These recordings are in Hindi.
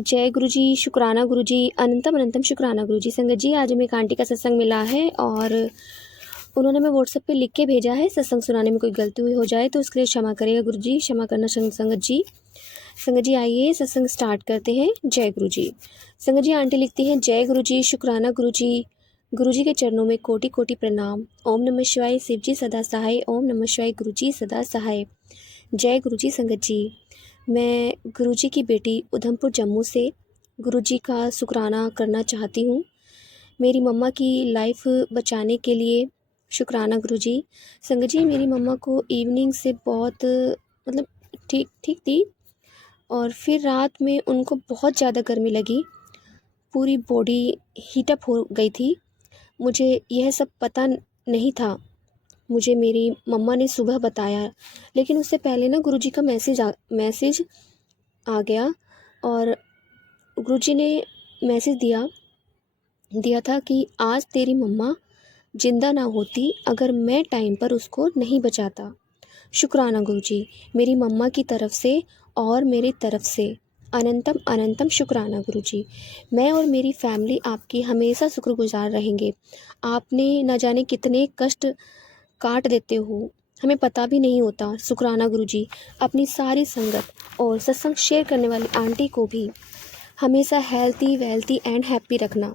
जय गुरु जी, शुक्राना गुरु जी, अनंतम अनंतम शुक्राना गुरु जी। संगत जी, आज हमें एक आंटी का सत्संग मिला है और उन्होंने हमें व्हाट्सएप पे लिख के भेजा है, सत्संग सुनाने में कोई गलती हुई हो जाए तो उसके लिए क्षमा करेगा गुरु जी, क्षमा करना संगत जी। संगत जी आइए सत्संग स्टार्ट करते हैं। जय गुरु जी। संगत जी, आंटी लिखती हैं, जय गुरु जी, शुक्राना गुरु जी, गुरु जी के चरणों में कोटि कोटि प्रणाम। ओम नमः शिवाय, शिव जी सदा सहाय। ओम नमः शिवाय, गुरु जी सदा सहाय। जय गुरु जी। संगत जी, मैं गुरु जी की बेटी उधमपुर जम्मू से गुरु जी का शुक्राना करना चाहती हूँ। मेरी मम्मा की लाइफ बचाने के लिए शुक्राना गुरु जी। संगत जी, मेरी मम्मा को इवनिंग से बहुत मतलब ठीक ठीक थी और फिर रात में उनको बहुत ज़्यादा गर्मी लगी, पूरी बॉडी हीटअप हो गई थी। मुझे यह सब पता नहीं था, मुझे मेरी मम्मा ने सुबह बताया, लेकिन उससे पहले ना गुरुजी का मैसेज आ गया और गुरुजी ने मैसेज दिया था कि आज तेरी मम्मा जिंदा ना होती अगर मैं टाइम पर उसको नहीं बचाता। शुक्राना गुरुजी, मेरी मम्मा की तरफ से और मेरी तरफ से अनंतम अनंतम शुक्राना गुरुजी। मैं और मेरी फैमिली आपकी हमेशा शुक्रगुजार रहेंगे। आपने न जाने कितने कष्ट काट देते हो, हमें पता भी नहीं होता। शुक्राना गुरुजी। अपनी सारी संगत और सत्संग शेयर करने वाली आंटी को भी हमेशा हेल्थी वेल्थी एंड हैप्पी रखना।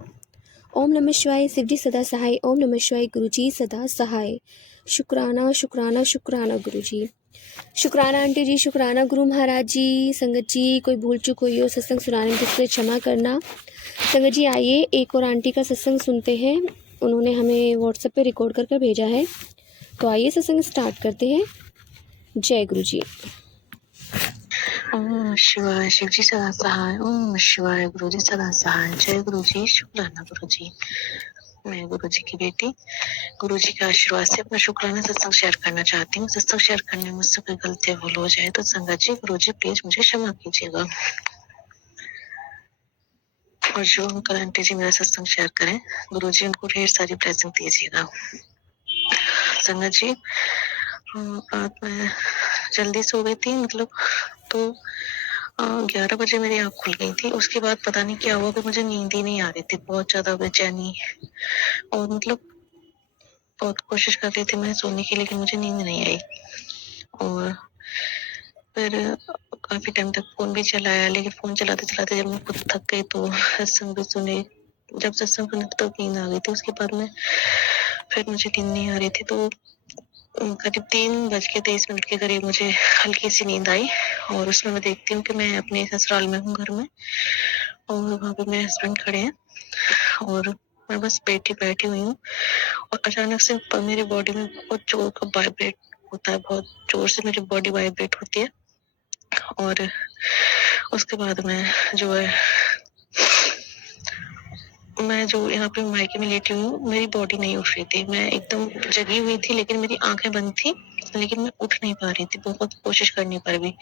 ओम नमः शिवाय, शिव जी सदा सहाय। ओम नमः शिवाय, गुरु जी सदा सहाय। शुक्राना शुक्राना शुक्राना गुरु जी। शुक्राना आंटी जी, शुक्राना गुरु महाराज जी। संगत जी, कोई भूल चूक हुई हो सत्संग सुनाने में जिससे क्षमा करना। संगत जी आइए एक और आंटी का सत्संग सुनते हैं, उन्होंने हमें व्हाट्सएप पे रिकॉर्ड कर भेजा है, तो आइए सत्संग स्टार्ट करते हैं। जय गुरु जी। ओम शिवाय, शिव जी सदा सहाय। ओम शिवाय, गुरु जी सदा सहाय। जय गुरु जी, शुक्राना गुरु जी। मैं गुरु जी की बेटी गुरु जी के आशीर्वाद से अपना शुक्राना सत्संग शेयर करना चाहती हूँ। सत्संग शेयर करने में मुझसे कोई गलती भूल हो जाए तो संगत जी गुरु जी प्लीज मुझे क्षमा कीजिएगा। और जो अंकल आंटी जी मेरा सत्संग शेयर करें, गुरु जी उनको ढेर सारी ब्लेसिंग दीजिएगा। संगत जी, रात में जल्दी सो गई थी, मतलब तो 11 बजे मेरी आँख खुल गई थी। उसके बाद पता नहीं क्या हुआ कि मुझे नींद ही नहीं आ रही थी, बहुत ज्यादा बेचैनी और मतलब बहुत कोशिश कर रही थी मैं सोने की, लेकिन मुझे नींद नहीं आई। और फिर काफी टाइम तक फोन भी चलाया, लेकिन फोन चलाते चलाते जब मैं खुद थक गई तो सत्संग भी सुने। जब सत्संग सुने तो नींद आ गई थी। उसके बाद में फिर मुझे नींद नहीं आ रही थी, तो करीब 3:23 के करीब मुझे हल्की सी नींद आई। और उसमें मैं देखती हूँ कि मैं अपने ससुराल में हूँ, घर में, और वहाँ पे मेरे हस्बैंड खड़े हैं और मैं बस बैठी हुई हूँ। और अचानक से मेरी बॉडी में बहुत जोर का वाइब्रेट होता है, बहुत जोर से मेरी बॉडी वाइब्रेट होती है। और उसके बाद में जो है, मैं जो यहाँ पे मायके में लेटी हूँ, मेरी बॉडी नहीं उठ रही थी। मैं एकदम जगी हुई थी, लेकिन मेरी आंखें बंद थी, लेकिन मैं उठ नहीं पा रही थी, बहुत कोशिश करने पर भी।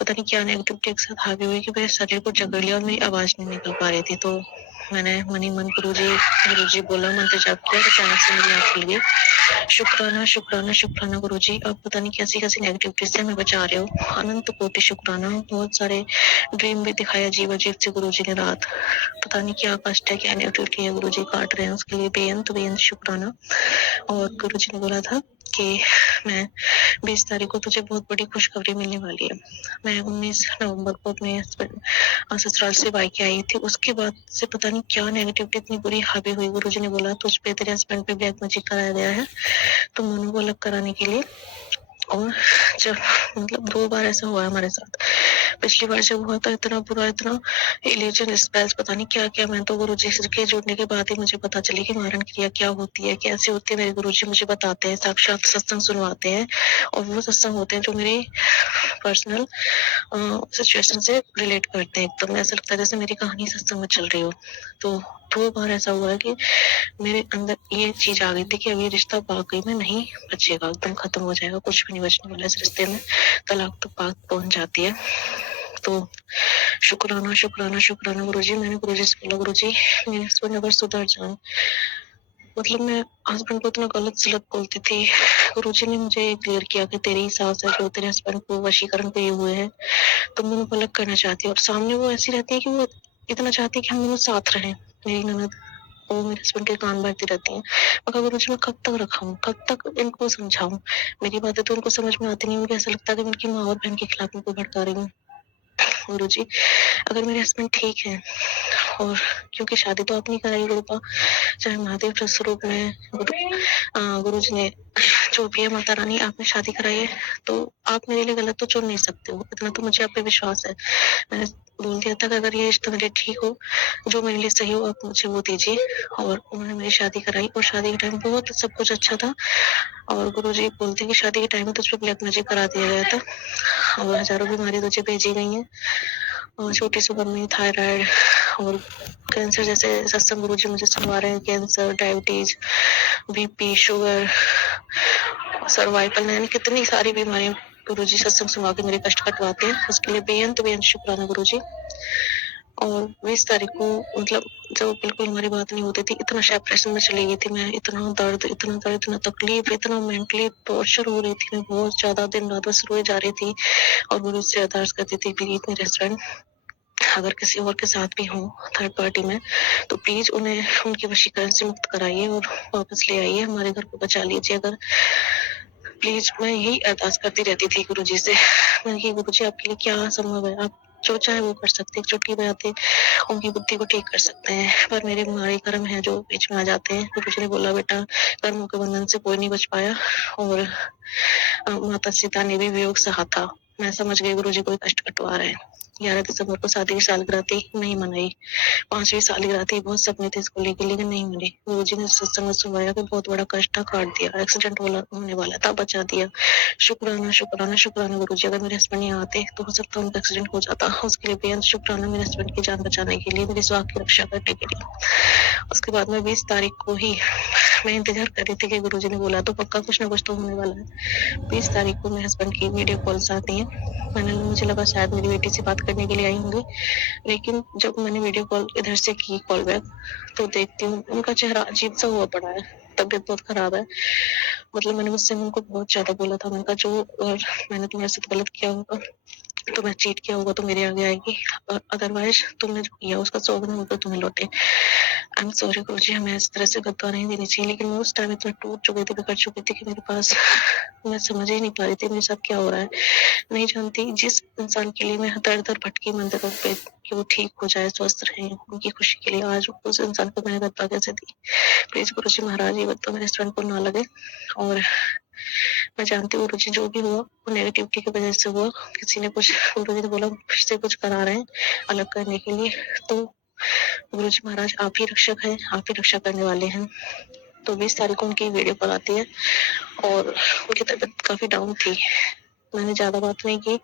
पता नहीं क्या नेगेटिविटी एक साथ हावी हुई कि मेरे शरीर को जकड़ लिया और मेरी आवाज नहीं निकल पा रही थी। तो मैंने मनी मन गुरु जी बोला, मंत्र जाप किया, अचानक से मेरी आँख खुल गई। शुक्राना शुक्राना शुक्राना गुरु जी, आप पता नहीं कैसी कैसी नेगेटिविटी से हमें बचा रहे हो। अनंत कोटि शुक्राना। बहुत सारे ड्रीम भी दिखाया अजीब अजीब से गुरु जी ने रात। पता नहीं क्या कष्ट है, क्या नेगेटिविटी है गुरु जी काट रहे हैं, उसके लिए बेअंत शुक्राना। और गुरु जी ने बोला था कि मैं 20 तारीख को तुझे बहुत बड़ी खुशखबरी मिलने वाली है। मैं 19 नवंबर को अपने ससुराल से बाइक आई थी। उसके बाद से पता नहीं क्या नेगेटिविटी इतनी बुरी हावी हुई। गुरु जी ने बोला तुझ पे तेरे हस्बैंड पे ब्लैक मैजिक कराया गया है, तो मनु को अलग कराने के लिए। और जब मतलब 2 बार ऐसा हुआ है हमारे साथ। पिछली बार जब हुआ था इतना बुरा, इतना इल्यूजन स्पेल्स, पता नहीं क्या क्या। मैं तो गुरु जी के जुड़ने के बाद ही मुझे पता चली कि मारण क्रिया क्या होती है, कैसे होती है। मेरे गुरु जी मुझे बताते हैं, साक्षात सत्संग सुनवाते हैं, और वो सत्संग होते हैं जो मेरी पर्सनल सिचुएशन से रिलेट करते हैं। एकदम ऐसा लगता है जैसे मेरी कहानी सत्संग में चल रही हो। तो 2 बार ऐसा हुआ है कि मेरे अंदर ये चीज आ गई थी कि अब ये रिश्ता वाकई में नहीं बचेगा, एकदम खत्म हो जाएगा, कुछ भी नहीं बचने वाला इस रिश्ते में, तलाक तक बात पहुंच जाती है। तो शुक्राना शुक्राना शुक्राना गुरु जी। मैंने गुरु जी से बोला, गुरु जी मेरे हस्बैंड अगर सुधर जाए, मतलब मैं हस्बैंड को इतना गलत सलत बोलती थी, गुरुजी ने मुझे क्लियर किया कि तेरी ही सास है जो तेरे हस्बैंड को वशीकरण किए हुए है, तो मैं उनको अलग करना चाहती हूँ। और सामने वो ऐसी रहती है कि वो इतना चाहती है कि हम दोनों साथ रहें। मेरी ननद वो मेरे हस्बैंड के कान भरती रहती हैं। मगर गुरुजी मैं कब तक रखाऊँ, कब तक इनको समझाऊँ? मेरी बातें तो उनको समझ में आती नहीं, मुझे ऐसा लगता है कि मैं उनकी माँ और बहन के खिलाफ उनको भड़का रही हूँ। गुरुजी, अगर मेरे हस्बैंड ठीक हैं और क्योंकि शादी तो आपने कराई गुरुपा, चाहे महादेव के स्वरूप में गुरुजी ने जो भी है माता रानी आपने शादी कराई है, तो आप मेरे लिए गलत तो चुन नहीं सकते हो, इतना तो मुझे आप पे विश्वास है। मैंने बोल दिया था कि अगर ये रिश्ता मेरे ठीक हो, जो मेरे लिए सही हो, आप मुझे वो दीजिए। और उन्होंने मेरी शादी कराई और शादी के टाइम बहुत सब कुछ अच्छा था। और गुरुजी बोलते हैं कि शादी के टाइम में तुझ पे ब्लैक मैजिक करा दिया गया था और हज़ारों बीमारी तुझे भेजी गई हैं। और छोटी सी उम्र में थायराइड और कैंसर जैसे सत्संग गुरुजी मुझे सुनवा रहे हैं, cancer, diabetes, BP, sugar, cervical, यानी कितनी सारी बीमारियां गुरुजी सत्संग सुनवा के मेरे कष्ट कटवाते हैं। उसके लिए बेअंत शुक्राना गुरुजी। और 20 तारीख को मतलब जब बिल्कुल हमारी बात नहीं होती थी, इतना डिप्रेशन में चली गई थी मैं, इतना दर्द, इतना तकलीफ, इतना मेंटली टॉर्चर हो रही थी मैं, बहुत ज्यादा दिन रात बस रोए जा रही थी। और गुरु से अरदास करती थी, प्लीज मेरे हस्बैंड अगर किसी और के साथ भी हो थर्ड पार्टी में, तो प्लीज उन्हें उनके वशीकरण से मुक्त कराइए और वापस ले आइए, हमारे घर को बचा लीजिए। अगर प्लीज, मैं यही अरदास करती रहती थी गुरुजी से। मैं कि गुरुजी आपके लिए क्या संभव है, आप जो चाहे वो कर सकते हैं, चुटकी बजाते उनकी बुद्धि को ठीक कर सकते हैं, पर मेरे मारे कर्म है जो बीच में आ जाते हैं। गुरुजी ने बोला बेटा कर्मों के बंधन से कोई नहीं बच पाया और माता सीता ने भी वियोग सहा था। मैं समझ गई गुरुजी कोई कष्ट कटवा रहे हैं। 11 दिसंबर को शादी की सालगिरह थी, नहीं मनाई। 5वीं सालगिरह थी, बहुत सपने थे इसको लेके, लेकिन नहीं मिली। गुरुजी ने सत्संग में सुनवाया कि बहुत बड़ा कष्ट था, काट दिया, एक्सीडेंट होने वाला था, बचा दिया। शुक्राना शुक्राना शुक्राना गुरुजी, अगर मेरे हस्बैंड यहाँ आते तो हो सकता है उनका एक्सीडेंट हो जाता। उसके लिए बेहद शुक्राना मेरे हस्बैंड की जान बचाने के लिए, मेरे स्वास्थ्य की रक्षा करने के लिए। उसके बाद में 20 तारीख को ही मैं इंतजार कर रही थी कि गुरुजी ने बोला तो पक्का कुछ ना कुछ तो होने वाला है। 20 तारीख को मेरे हस्बैंड की वीडियो कॉल्स आती हैं। मुझे लगा शायद मेरी बेटी से बात करने के लिए आई होंगी, लेकिन जब मैंने वीडियो कॉल इधर से की कॉल बैक, तो देखती हूँ उनका चेहरा अजीब सा हुआ पड़ा है, तबीयत बहुत खराब है। मतलब मैंने मुझसे उनको बहुत ज्यादा बोला था, मैंने कहा जो मैंने तुम्हारे साथ गलत किया होगा, तो मैं चीट किया होगा तो मेरे आगे आएगी, और अदरवाइज तुमने जो किया उसका 100 गुना होकर तुम्हें लौटे। आई एम सॉरी गुरुजी, हमें इस तरह से बददुआ नहीं देनी चाहिए, लेकिन मैं उस टाइम इतना टूट चुकी थी, बिगड़ चुकी थी कि मेरे पास मैं समझ ही नहीं पा रही थी मेरे साथ क्या हो रहा है। नहीं जानती जिस इंसान के लिए मैं दर दर भटकी मंदिरों पे कि वो ठीक हो जाए, स्वस्थ रहे, उनकी खुशी के लिए, आज उस इंसान को मैंने बददुआ कैसे दी। प्लीज गुरुजी महाराज ये बददुआ मेरे हस्बैंड को ना लगे। और मैं जानती हूँ गुरुजी जो भी हुआ वो नेगेटिविटी की वजह से हुआ। किसी ने कुछ, गुरुजी ने बोला फिर से कुछ करा रहे हैं अलग करने के लिए, तो गुरुजी महाराज आप ही रक्षक हैं, आप ही रक्षा करने वाले हैं। तो 20 तारीख को उनकी वीडियो कॉल आती है और उनकी तबीयत काफी डाउन थी। मैंने ज्यादा बात नहीं की,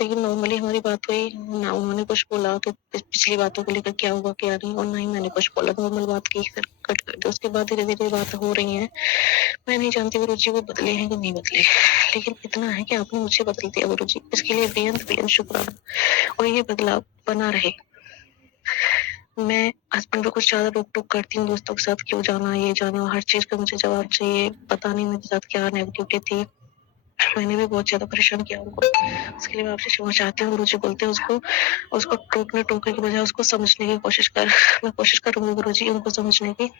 लेकिन नॉर्मली हमारी बात हुई ना, उन्होंने कुछ बोला कि पिछली बातों को लेकर क्या हुआ क्या नहीं, और ना ही मैंने कुछ बोला, नॉर्मल बात की, फिर कट कर दी। उसके बाद धीरे धीरे बात हो रही है। मैं नहीं जानती गुरुजी वो बदले हैं कि नहीं बदले, लेकिन इतना है कि आपने मुझे बदल दिया गुरुजी, इसके लिए बेहद शुक्राना, और ये बदलाव बना रहे। मैं हस्बैंड पे कुछ ज्यादा रोक टोक करती हूँ, दोस्तों के साथ क्यों जाना, ये जाना, हर चीज का मुझे जवाब चाहिए। पता नहीं मेरे साथ क्या नेगेटिविटी थी, मैंने भी बहुत ज्यादा परेशान किया उनको। उसके लिए मैं आपसे क्षमा चाहती हूँ गुरुजी। बोलते हैं उसको टोकने की बजाय उसको समझने की कोशिश कर। मैं कोशिश करूंगी गुरुजी उनको समझने की।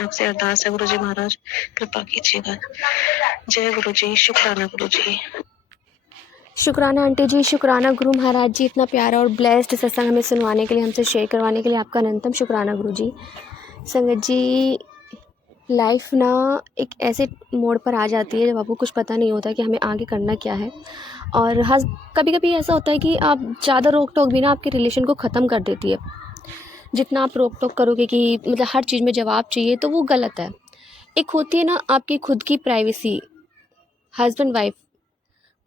आपसे अरदास है गुरुजी महाराज, कृपा कीजिएगा। जय गुरुजी, शुक्राना गुरुजी। शुक्राना आंटी जी, शुक्राना गुरु महाराज जी, इतना प्यारा और ब्लेस्ड सत्संग हमें सुनवाने के लिए, हमसे शेयर करवाने के लिए आपका अनंतम शुक्राना गुरु जी। संगत जी, लाइफ ना एक ऐसे मोड़ पर आ जाती है जब आपको कुछ पता नहीं होता कि हमें आगे करना क्या है। और कभी कभी ऐसा होता है कि आप ज़्यादा रोक टोक भी ना आपके रिलेशन को ख़त्म कर देती है। जितना आप रोक टोक करोगे कि मतलब हर चीज़ में जवाब चाहिए, तो वो गलत है। एक होती है ना आपकी खुद की प्राइवेसी, हस्बैंड वाइफ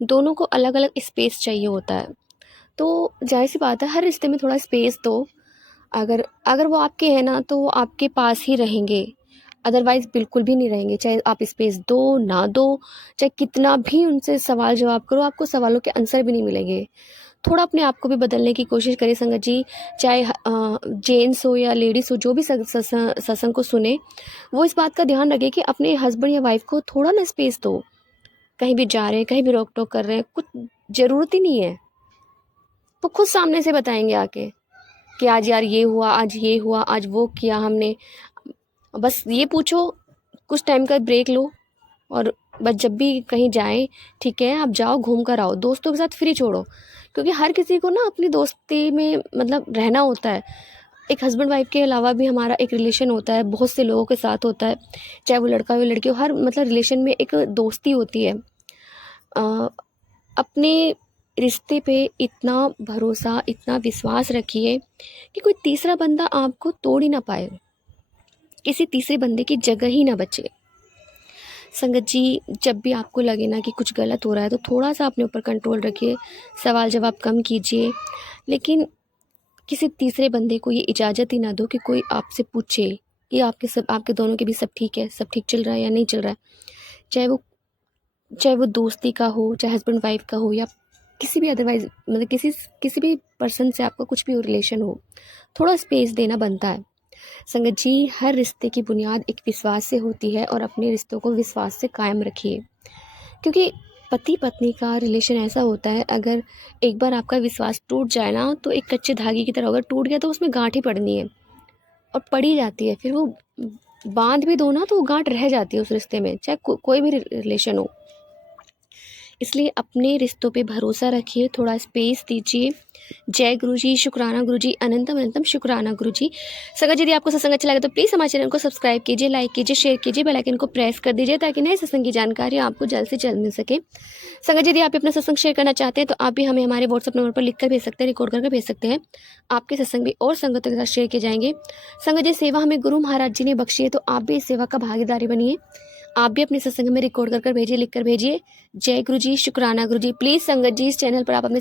दोनों को अलग अलग स्पेस चाहिए होता है। तो जाहिर सी बात है हर रिश्ते में थोड़ा स्पेस दो। अगर वो आपके हैं ना तो वो आपके पास ही रहेंगे, अदरवाइज़ बिल्कुल भी नहीं रहेंगे। चाहे आप स्पेस दो ना दो, चाहे कितना भी उनसे सवाल जवाब करो, आपको सवालों के आंसर भी नहीं मिलेंगे। थोड़ा अपने आप को भी बदलने की कोशिश करें संगत जी। चाहे जेंट्स हो या लेडीज़ हो, जो भी सत्संग को सुने, वो इस बात का ध्यान रखें कि अपने हस्बैंड या वाइफ को थोड़ा ना स्पेस दो। कहीं भी जा रहे हैं, कहीं भी रोक टोक कर रहे हैं, कुछ ज़रूरत ही नहीं है। वो खुद सामने से बताएंगे आके कि आज यार ये हुआ, आज ये हुआ, आज वो किया हमने। बस ये पूछो, कुछ टाइम का ब्रेक लो और बस जब भी कहीं जाएं, ठीक है, आप जाओ घूम कर आओ, दोस्तों के साथ फ्री छोड़ो, क्योंकि हर किसी को ना अपनी दोस्ती में मतलब रहना होता है। एक हस्बैंड वाइफ के अलावा भी हमारा एक रिलेशन होता है, बहुत से लोगों के साथ होता है, चाहे वो लड़का हो लड़की हो, हर मतलब रिलेशन में एक दोस्ती होती है। अपने रिश्ते पे इतना भरोसा, इतना विश्वास रखिए कि कोई तीसरा बंदा आपको तोड़ ही ना पाए, किसी तीसरे बंदे की जगह ही ना बचे। संगत जी, जब भी आपको लगे ना कि कुछ गलत हो रहा है तो थोड़ा सा अपने ऊपर कंट्रोल रखिए, सवाल जवाब कम कीजिए, लेकिन किसी तीसरे बंदे को ये इजाज़त ही ना दो कि कोई आपसे पूछे कि आपके दोनों के बीच सब ठीक है, सब ठीक चल रहा है या नहीं चल रहा है। चाहे वो दोस्ती का हो, चाहे हस्बैंड वाइफ का हो, या किसी भी अदरवाइज मतलब किसी भी पर्सन से आपका कुछ भी रिलेशन हो, थोड़ा स्पेस देना बनता है। संगत जी, हर रिश्ते की बुनियाद एक विश्वास से होती है और अपने रिश्तों को विश्वास से कायम रखिए, क्योंकि पति पत्नी का रिलेशन ऐसा होता है, अगर एक बार आपका विश्वास टूट जाए ना, तो एक कच्चे धागे की तरह, अगर टूट गया तो उसमें गांठ ही पड़नी है और पड़ी जाती है, फिर वो बांध भी दो ना तो वो गांठ रह जाती है उस रिश्ते में, चाहे कोई भी रिलेशन हो। इसलिए अपने रिश्तों पे भरोसा रखिए, थोड़ा स्पेस दीजिए। जय गुरु जी, शुक्राना गुरु जी, अनंतम अनंतम शुक्राना गुरु जी। संगत जी, यदि आपको सत्संग अच्छा लगे तो प्लीज़ हमारे चैनल को सब्सक्राइब कीजिए, लाइक कीजिए, शेयर कीजिए, बेल आइकन को प्रेस कर दीजिए ताकि नए सत्संग की जानकारी आपको जल्द से जल्द मिल सके। संगत जी, यदि आप अपना सत्संग शेयर करना चाहते हैं तो आप भी हमें हमारे व्हाट्सअप नंबर पर लिखकर भेज सकते हैं, रिकॉर्ड करके भेज सकते हैं। आपके सत्संग भी और संगतों के साथ शेयर किए जाएंगे। संगत जी, सेवा हमें गुरु महाराज जी ने बख्शी है, तो आप भी इस सेवा का भागीदारी बनिए। आप भी अपने सत्संग में रिकॉर्ड कर भेजिए, लिख कर भेजिए। जय गुरु जी, शुक्राना गुरु जी। प्लीज़ संगत जी, इस चैनल पर आप अपने